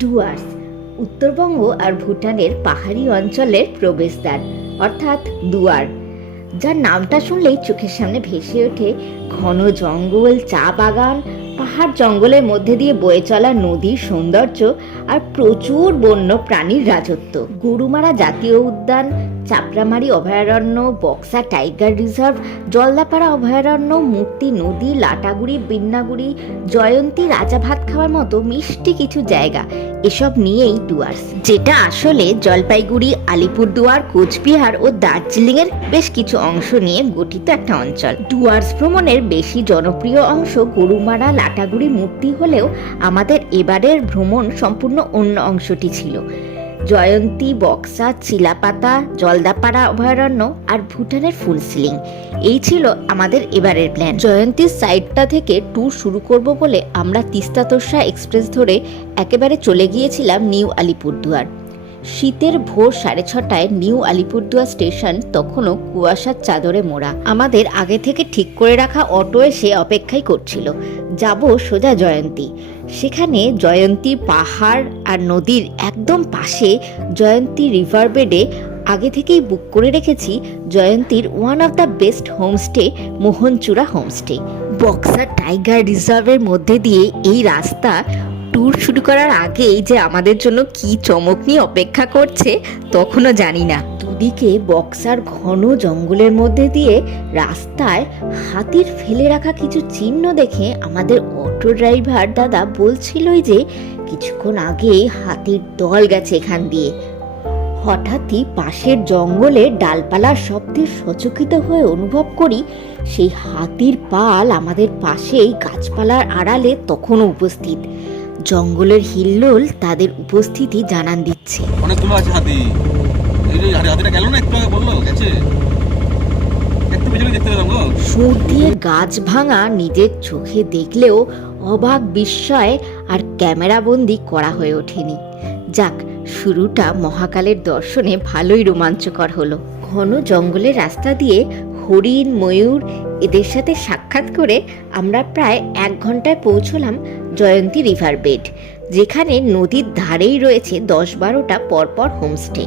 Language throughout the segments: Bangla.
ডুয়ার্স উত্তরবঙ্গ আর ভুটানের পাহাড়ি অঞ্চলের প্রবেশদ্বার অর্থাৎ দুয়ার, যার নামটা শুনলেই চোখের সামনে ভেসে ওঠে ঘন জঙ্গল, চা বাগান, পাহাড় জঙ্গলের মধ্যে দিয়ে বয়ে চলা নদীর সৌন্দর্য আর প্রচুর বন্য প্রাণীর রাজত্ব। গরুমারা জাতীয় উদ্যান, চাপড়ামারি অভয়ারণ্য, বক্সা টাইগার রিজার্ভ, জলদাপাড়া অভয়ারণ্য, মূর্তি নদী, লাটাগুড়ি, বিন্নাগুড়ি, জয়ন্তী, রাজা ভাত খাওয়ার মতো মিষ্টি কিছু জায়গা, এসব নিয়েই ডুয়ার্স, যেটা আসলে জলপাইগুড়ি, আলিপুরদুয়ার, কোচবিহার ও দার্জিলিংয়ের বেশ কিছু অংশ নিয়ে গঠিত একটা অঞ্চল। ডুয়ার্স ভ্রমণের বেশি জনপ্রিয় অংশ গরুমারা, লাটাগুড়ি, মূর্তি হলেও আমাদের এবারের ভ্রমণ সম্পূর্ণ অন্য অংশটি ছিল জয়ন্তী, বক্সা, চিলাপাতা, জলদাপাড়া অভয়ারণ্য আর ভুটানের ফুল সিলিং। এই ছিল আমাদের এবারের প্ল্যান। জয়ন্তীর সাইডটা থেকে ট্যুর শুরু করব বলে আমরা তিস্তা তোর্ষা এক্সপ্রেস ধরে একেবারে চলে গিয়েছিলাম নিউ আলিপুরদুয়ার। শীতের ভোর 6:30টায় নিউ আলিপুরদুয়ার স্টেশন তখনও কুয়াশার চাদরে মোড়া। আমাদের আগে থেকে ঠিক করে রাখা অটো এসে অপেক্ষাই করছিল। যাব সোজা জয়ন্তী। সেখানে জয়ন্তী পাহাড় আর নদীর একদম পাশে জয়ন্তী রিভার বেডে আগে থেকেই বুক করে রেখেছি জয়ন্তীর one of the best homestay, Mohanchura homestay. Buxa tiger রিজার্ভের মধ্যে দিয়ে এই রাস্তা ট্যুর শুরু করার আগেই যে আমাদের জন্য কি চমক নিয়ে অপেক্ষা করছে তখনও জানি না। দুদিকে বক্সার ঘন জঙ্গলের মধ্যে দিয়ে রাস্তায় হাতির ফেলে রাখা কিছু চিহ্ন দেখে আমাদের অটো ড্রাইভার দাদা বলছিলই যে কিছুক্ষণ আগে হাতির দল গেছে এখান দিয়ে। হঠাৎই পাশের জঙ্গলে ডালপালার শব্দে সচকিত হয়ে অনুভব করি সেই হাতির পাল আমাদের পাশেই গাছপালার আড়ালে তখনও উপস্থিত। জঙ্গলের হিল্লোল তাদের উপস্থিতি জানান দিচ্ছে। অনেকগুলো আছে হাতি। এই যে হাতিটা গেল না, একটু আগে বললো গেছে, একটু পেছনে দেখতে পেলাম গো। সুর দিয়ে গাছ ভাঙা নিজের চোখে দেখলেও অবাক বিস্ময় আর ক্যামেরাবন্দি করা হয়ে ওঠেনি। যাক, শুরুটা মহাকালের দর্শনে ভালোই রোমাঞ্চকর হলো। ঘন জঙ্গলের রাস্তা দিয়ে হরিণ, ময়ূর এদের সাথে সাক্ষাৎ করে আমরা প্রায় 1 ঘন্টায় পৌঁছলাম জয়ন্তী রিভার বেড, যেখানে নদীর ধারেই রয়েছে 10-12টা পরপর হোমস্টে।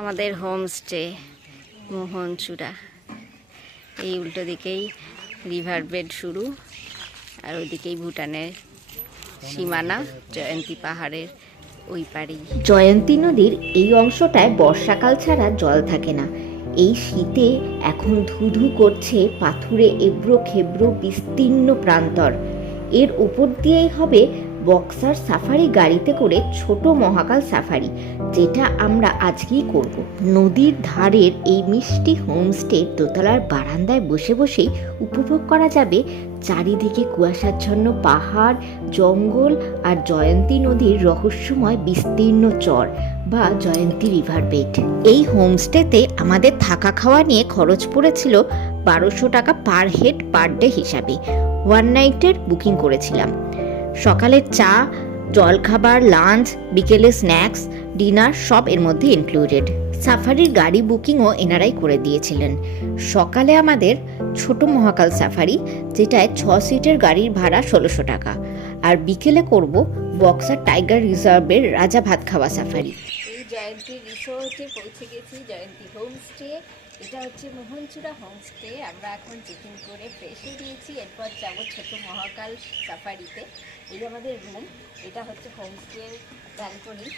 আমাদের হোমস্টে মোহনচূড়া। এই উল্টো দিকেই রিভার বেড শুরু, আর ওইদিকেই ভুটানের সীমানা, জয়ন্তী পাহাড়ের ওই পারেই। জয়ন্তী নদীর এই অংশটায় বর্ষাকাল ছাড়া জল থাকে না। এই শীতে এখন ধুধু করছে পাথুরে এবড়ো খেবড়ো বিস্তীর্ণ প্রান্তর। এর উপর দিয়েই হবে বক্সার সাফারি গাড়িতে করে ছোট মহাকাল সাফারি, যেটা আমরা আজকেই করব। নদীর ধারের এই মিষ্টি হোমস্টে দোতলার বারান্দায় বসে বসেই উপভোগ করা যাবে চারিদিকে কুয়াশাচ্ছন্ন পাহাড়, জঙ্গল আর জয়ন্তী নদীর রহস্যময় বিস্তীর্ণ চর বা জয়ন্তী রিভার বেড। এই হোমস্টেতে আমাদের থাকা খাওয়া নিয়ে খরচ পড়েছিল 1200 টাকা পার হেড পার ডে হিসাবে। 1 নাইটের বুকিং করেছিলাম। সকালের চা, জলখাবার, লাঞ্চ, বিকেলে স্ন্যাক্স, ডিনার সব এর মধ্যে ইনক্লুডেড। সাফারির গাড়ি বুকিংও এনারাই করে দিয়েছিলেন। সকালে আমাদের ছোট মহাকাল সাফারি, যেটায় 6 সিটের গাড়ির ভাড়া 1600 টাকা, আর বিকেলে করব বক্সা টাইগার রিজার্ভের রাজা ভাত খাওয়া সাফারি। এই জয়ন্তী রিসোর্টে পৌঁছে গেছি, জয়ন্তী হোমস্টে। এটা হচ্ছে মোহনচূড়া হোমস্টে। আমরা এখন চেকিং করে ফ্রেশ হয়ে দিয়েছি, এরপর যাব ছোট মহাকাল সাফারিতে। এই আমাদের রুম, এটা হচ্ছে হোমস্টের ব্যালকনি,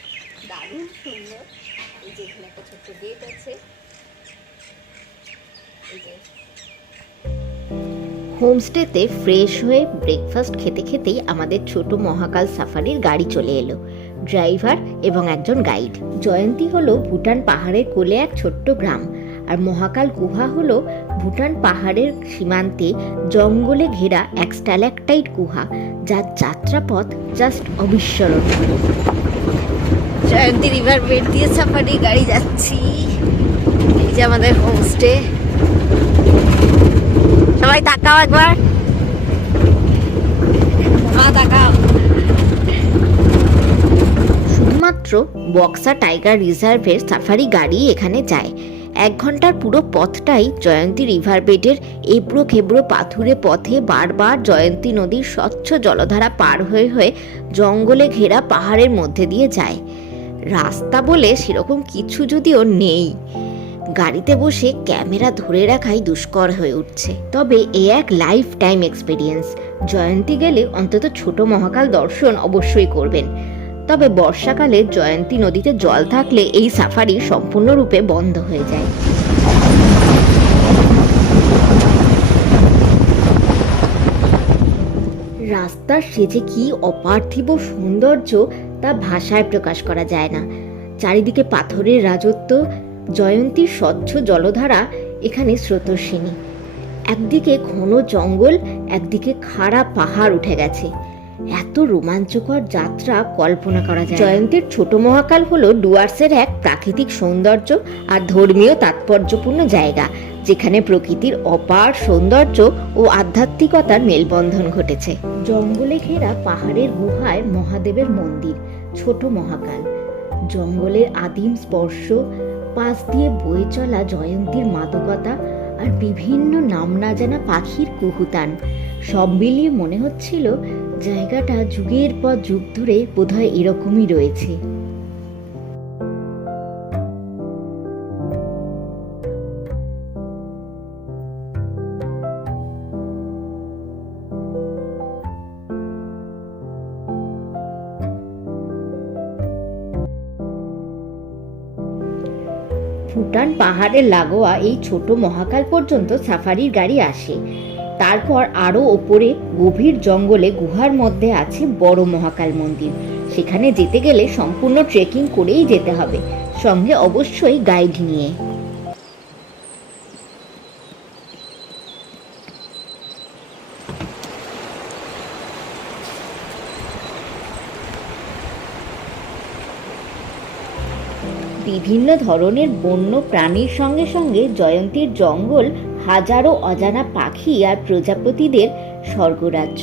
দারুণ সুন্দর। এই যে এখানে একটা ছোট্ট গেট আছে। এই যে হোমস্টেতে ফ্রেশ হয়ে ব্রেকফাস্ট খেতে খেতেই আমাদের ছোট মহাকাল সাফারির গাড়ি চলে এলো। ড্রাইভার এবং একজন গাইড। জয়ন্তী হলো ভুটান পাহাড়ের কোলে এক ছোট্ট গ্রাম, আর মহাকাল গুহা হলো ভুটান পাহাড়ের সীমান্তে জঙ্গলে ঘেরা এক স্ট্যালাকটাইট গুহা, যার যাত্রাপথ জাস্ট অবিস্মরণীয়। জয়ন্তী রিভার বেড দিয়ে সাফারি গাড়ি যাচ্ছি। এই যে আমাদের হোমস্টে। সবাই তাকাও একবার, তাকাও। শুধুমাত্র বক্সা টাইগার রিজার্ভের সাফারি গাড়ি এখানে যায়। 1 ঘন্টার পুরো পথটাই জয়ন্তী রিভার বেডের এবড়ো খেবড়ো পাথুরে পথে বারবার জয়ন্তী নদীর স্বচ্ছ জলধারা পার হয়ে হয়ে জঙ্গলে ঘেরা পাহাড়ের মধ্যে দিয়ে যায়। রাস্তা বলে সেরকম কিছু যদিও নেই, গাড়িতে বসে ক্যামেরা ধরে রাখাই দুষ্কর হয়ে উঠছে। তবে এ এক লাইফ টাইম এক্সপিরিয়েন্স। জয়ন্তী গেলে অন্তত ছোট মহাকাল দর্শন অবশ্যই করবেন। তবে বর্ষাকালে জয়ন্তী নদীতে জল থাকলে এই সাফারি সম্পূর্ণরূপে বন্ধ হয়ে যায়। রাস্তার সেজে কি অপার্থিব সৌন্দর্য তা ভাষায় প্রকাশ করা যায় না। চারিদিকে পাথরের রাজত্ব, জয়ন্তীর স্বচ্ছ জলধারা এখানে স্রোতস্বিনী। একদিকে ঘন জঙ্গল, একদিকে খাড়া পাহাড় উঠে গেছে। এত রোমাঞ্চকর যাত্রা কল্পনা করা যায়। জয়ন্তীর ছোট মহাকাল হলো ডুয়ার্সের এক প্রাকৃতিক সৌন্দর্য আর ধর্মীয় তাৎপর্যপূর্ণ জায়গা, যেখানে প্রকৃতির অপার সৌন্দর্য ও আধ্যাত্মিকতার মেলবন্ধন ঘটেছে। জঙ্গলে ঘেরা পাহাড়ের গুহায় মহাদেবের মন্দির, ছোট মহাকাল, জঙ্গলের আদিম স্পর্শ, পাশ দিয়ে বয়ে চলা জয়ন্তীর মাদকতা আর বিভিন্ন নাম না জানা পাখির কুহুতান, সব মিলিয়ে মনে হচ্ছিল জায়গাটা যুগের পর যুগ ধরে বোধহয় এরকমই রয়েছে। ভুটান পাহাড়ের লাগোয়া এই ছোট মহাকাল পর্যন্ত সাফারির গাড়ি আসে। তারপর আরও ওপরে গভীর জঙ্গলে গুহার মধ্যে আছে বড় মহাকাল মন্দির। সেখানে যেতে গেলে সম্পূর্ণ ট্রেকিং করেই যেতে হবে, সঙ্গে অবশ্যই গাইড নিয়ে। বিভিন্ন ধরনের বন্য প্রাণীর সঙ্গে সঙ্গে জয়ন্তীর জঙ্গল হাজারো অজানা পাখি আর প্রজাপতিদের স্বর্গরাজ্য।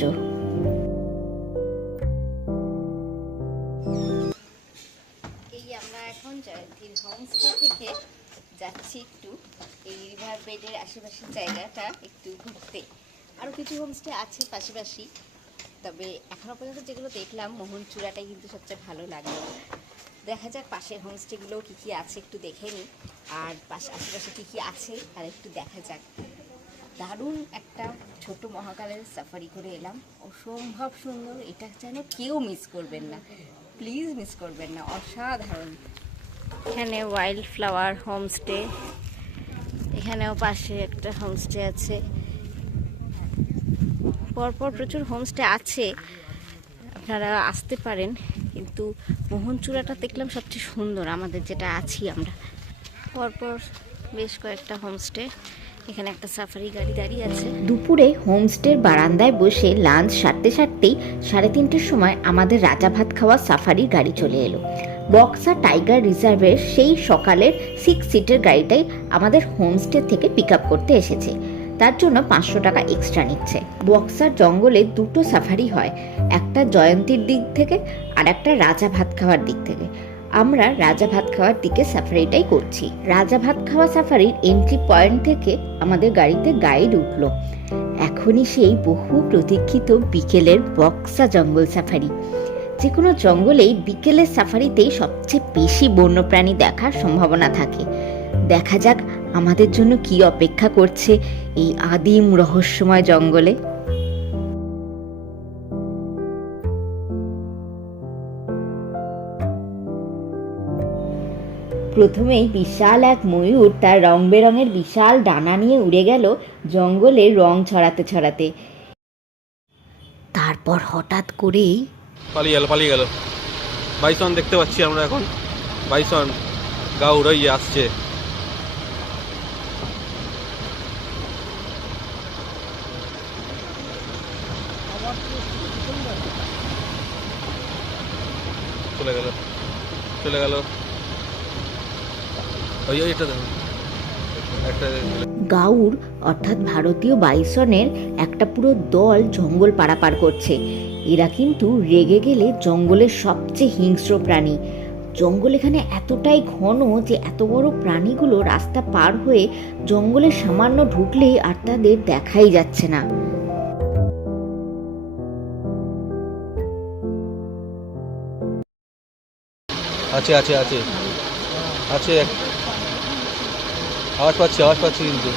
এই আমরা এখন জয়ন্তীর হোমস্টে থেকে যাচ্ছি একটু এই রিভার বেডের আশেপাশের জায়গাটা একটু ঘুরতে। আরও কিছু হোমস্টে আছে পাশাপাশি, তবে এখনো পর্যন্ত যেগুলো দেখলাম মোহনচূড়াটাই কিন্তু সবচেয়ে ভালো লাগলো। দেখা যাক পাশের হোমস্টেগুলো কী কী আছে একটু দেখে নিই, আর আশেপাশে কী কী আছে আর একটু দেখা যাক। দারুণ একটা ছোট মহাকালের সাফারি করে এলাম, অসম্ভব সুন্দর। এটা যেন কেউ মিস করবেন না, প্লিজ মিস করবেন না, অসাধারণ। এখানে ওয়াইল্ড ফ্লাওয়ার হোমস্টে, এখানেও পাশে একটা হোমস্টে আছে। পরপর প্রচুর হোমস্টে আছে, আপনারা আসতে পারেন। কিন্তু মোহনচূড়াটা দেখলাম সবচেয়ে সুন্দর আমাদের যেটা আছি আমরা। পরপর বেশ কয়েকটা হোমস্টে, এখানে একটা সাফারি গাড়ি দাঁড়িয়ে আছে। দুপুরে হোমস্টের বারান্দায় বসে লাঞ্চ সারতে সারতেই 3:30টার সময় আমাদের রাজা ভাত খাওয়া সাফারি গাড়ি চলে এলো। বক্সা টাইগার রিজার্ভের সেই সকালের 6 সিটের গাড়িটাই আমাদের হোমস্টে থেকে পিক আপ করতে এসেছে। তার জন্য 500 টাকা এক্সট্রা নিচ্ছে। বক্সার জঙ্গলে দুটো সাফারি হয়, একটা জয়ন্তীর দিক থেকে আর একটা রাজা ভাত খাওয়ার দিক থেকে। আমরা রাজা ভাত খাওয়ার দিকে সাফারিটাই করছি। রাজা ভাত খাওয়া সাফারির এন্ট্রি পয়েন্ট থেকে আমাদের গাড়িতে গাইড উঠলো। এখনই সেই বহু প্রতীক্ষিত বিকেলের বক্সা জঙ্গল সাফারি। যে কোনো জঙ্গলেই বিকেলের সাফারিতেই সবচেয়ে বেশি বন্যপ্রাণী দেখার সম্ভাবনা থাকে। দেখা যাক আমাদের জন্য কি অপেক্ষা করছে এই আদিম রহস্যময় জঙ্গলে। প্রথমেই বিশাল এক ময়ূর তার রং বেরঙের বিশাল ডানা নিয়ে উড়ে গেল জঙ্গলে রং ছড়াতে ছড়াতে। তারপর হঠাৎ করেই পালিয়ে গেল। বাইসন দেখতে পাচ্ছি আমরা এখন, বাইসন গাউড় আসছে। চলে গেল। গাউর অর্থাৎ ভারতীয় বাইসনের একটা পুরো দল জঙ্গল পারাপার করছে। এরা কিন্তু রেগে গেলে জঙ্গলের সবচেয়ে হিংস্র প্রাণী। জঙ্গল এখানে এতটাই ঘন যে এত বড় প্রাণীগুলো রাস্তা পার হয়ে জঙ্গলে সামান্য ঢুকলেই আর তাদের দেখাই যাচ্ছে না। আছে আছে আছে আছে, আওয়াজ পাচ্ছি কিন্তু।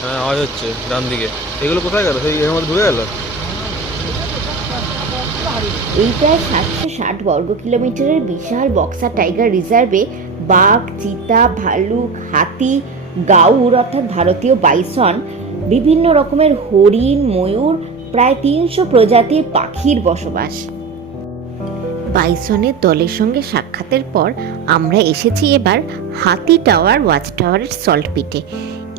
হ্যাঁ আওয়াজ হচ্ছে ডান দিকে। এগুলো কোথায় গেল? সেই এর মধ্যে ঢুকে গেল। এই প্রায় 760 বর্গ কিলোমিটারের বিশাল বক্সা টাইগার রিজার্ভে বাঘ, চিতা, ভালুক, হাতি, গাউর অর্থাৎ ভারতীয় বাইসন, বিভিন্ন রকমের হরিণ, ময়ূর, প্রায় 300 প্রজাতির পাখির বসবাস। বাইসনের দলের সঙ্গে সাক্ষাতের পর আমরা এসেছি এবার হাতি টাওয়ার ওয়াচ টাওয়ারের সল্ট পিটে।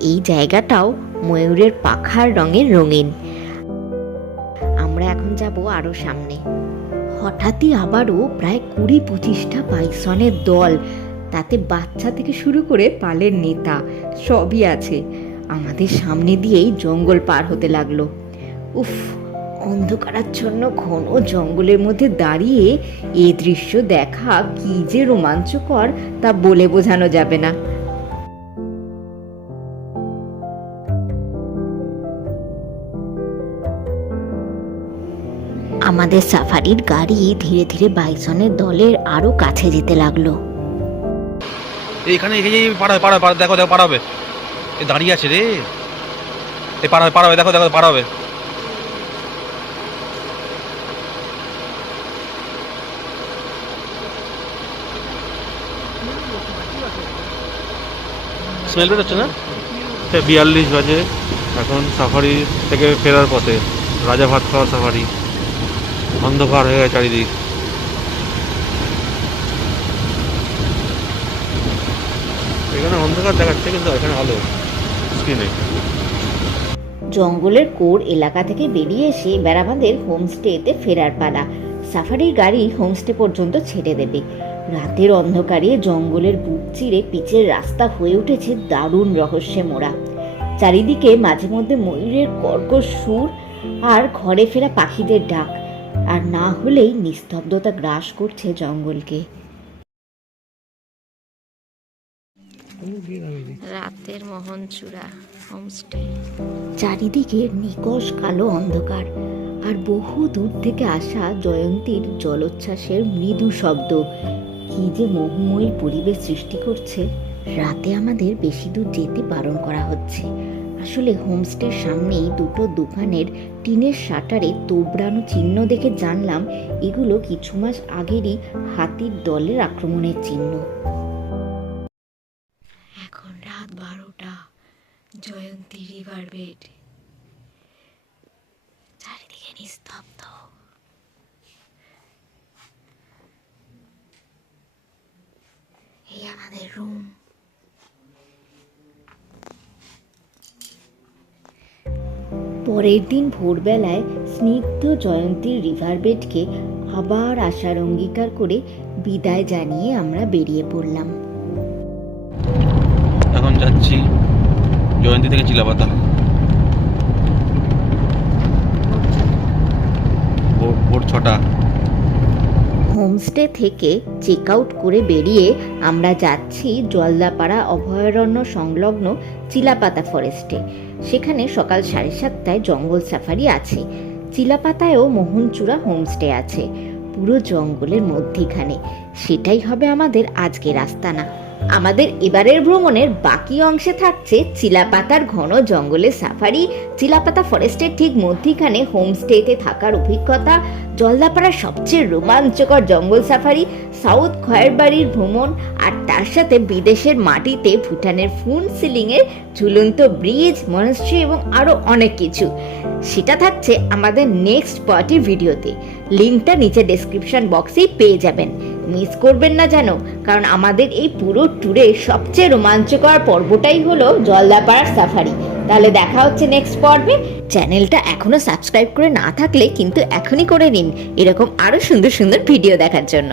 এই জায়গাটাও ময়ূরের পাখার রঙের রঙিন। আমরা এখন যাব আরো সামনে। হঠাৎই আবারও প্রায় 20-25টা বাইসনের দল, তাতে বাচ্চা থেকে শুরু করে পালের নেতা সবই আছে, আমাদের সামনে দিয়েই জঙ্গল পার হতে লাগলো। উফ, অন্ধকারাচ্ছন্ন ঘন জঙ্গলের মধ্যে দাঁড়িয়ে এই দৃশ্য দেখা কি যে রোমাঞ্চকর তা বলে বোঝানো যাবে না। আমাদের সাফারির গাড়ি ধীরে ধীরে বাইসনের দলের আরো কাছে যেতে লাগলো। এইখানে পাড়াবে, দেখো পাড়াবে। এ দাঁড়িয়ে আছে রে, এ পাড়াবে, দেখো পাড়াবে। স্মেল বেরোচ্ছে না? 42 বাজে, এখন সাফারি থেকে ফেরার পথে। রাজা ভাত খাওয়া সাফারি, অন্ধকার হয়ে গেছে চারিদিক। এখানে অন্ধকার দেখাচ্ছে কিন্তু এখানে আলো স্ক্রিনে। জঙ্গলের কোর এলাকা থেকে বেরিয়ে এসে এবার আমাদের হোমস্টেতে ফেরার পালা। সাফারির গাড়ি হোমস্টে পর্যন্ত ছেড়ে দেবে। রাতের অন্ধকারে জঙ্গলের বুক চিরে পিচের রাস্তা হয়ে উঠেছে দারুণ রহস্যে মোড়া। চারিদিকে মাঝে মধ্যে ময়ূরের কর্কশ সুর আর ঘরে ফেরা পাখিদের ডাক, আর না হলেই নিস্তব্ধতা গ্রাস করছে জঙ্গলকে। রাতের মোহনচূড়া হোমস্টে। চারিদিকে নিকষ কালো অন্ধকার, আর বহু দূর থেকে আসা জয়ন্তীর জলোচ্ছ্বাসের মৃদু শব্দ কি যে মোহময়ী পরিবেশ সৃষ্টি করছে। রাতে আমাদের বেশি দূর যেতে বারণ করা হচ্ছে। আসলে হোমস্টের সামনেই দুটো দোকানের টিনের শাটারে তোবড়ানো চিহ্ন দেখে জানলাম এগুলো কিছু মাস আগেরই হাতির দলের আক্রমণের চিহ্ন। এখন রাত 12টা, জয়ন্তী রিভার বেড, চারিদিকে নিস্তব্ধ। এই আমাদের রুম। পরের দিন ভোরবেলায় স্নিগ্ধ জয়ন্তীর রিভার বেডকে আবার আসার অঙ্গীকার করে বিদায় জানিয়ে আমরা বেরিয়ে পড়লাম। এখন যাচ্ছি জয়ন্তী থেকে চিলাপাতা। ভোর 6টা। হোমস্টে থেকে চেক আউট করে বেরিয়ে আমরা যাচ্ছি জলদাপাড়া অভয়ারণ্য সংলগ্ন চিলাপাতা ফরেস্টে। সেখানে সকাল 7:30টায় জঙ্গল সাফারি আছে। চিলাপাতায়ও মোহনচূড়া হোমস্টে আছে, পুরো জঙ্গলের মধ্যিখানে। সেটাই হবে আমাদের আজকের আস্তানা। আমাদের এবারের ভ্রমণের বাকি অংশে থাকছে চিলাপাতার ঘন জঙ্গলের সাফারি, চিলাপাতা ফরেস্টের ঠিক মধ্যিখানে হোমস্টেতে থাকার অভিজ্ঞতা, জলদাপাড়ার সবচেয়ে রোমাঞ্চকর জঙ্গল সাফারি, সাউথ খয়েরবাড়ির ভ্রমণ, আর তার সাথে বিদেশের মাটিতে ভুটানের ফুন সিলিংয়ের ঝুলন্ত ব্রিজ, মনাস্ট্রি এবং আরও অনেক কিছু। সেটা থাকছে আমাদের নেক্সট পার্টি ভিডিওতে। লিঙ্কটা নিচে ডেসক্রিপশন বক্সেই পেয়ে যাবেন, মিস করবেন না যেন, কারণ আমাদের এই পুরো ট্যুরে সবচেয়ে রোমাঞ্চকর পর্বটাই হলো জলদাপাড়ার সাফারি। তাহলে দেখা হচ্ছে নেক্সট পর্বে। চ্যানেলটা এখনো সাবস্ক্রাইব করে না থাকলে কিন্তু এখনই করে নিন এরকম আরো সুন্দর সুন্দর ভিডিও দেখার জন্য।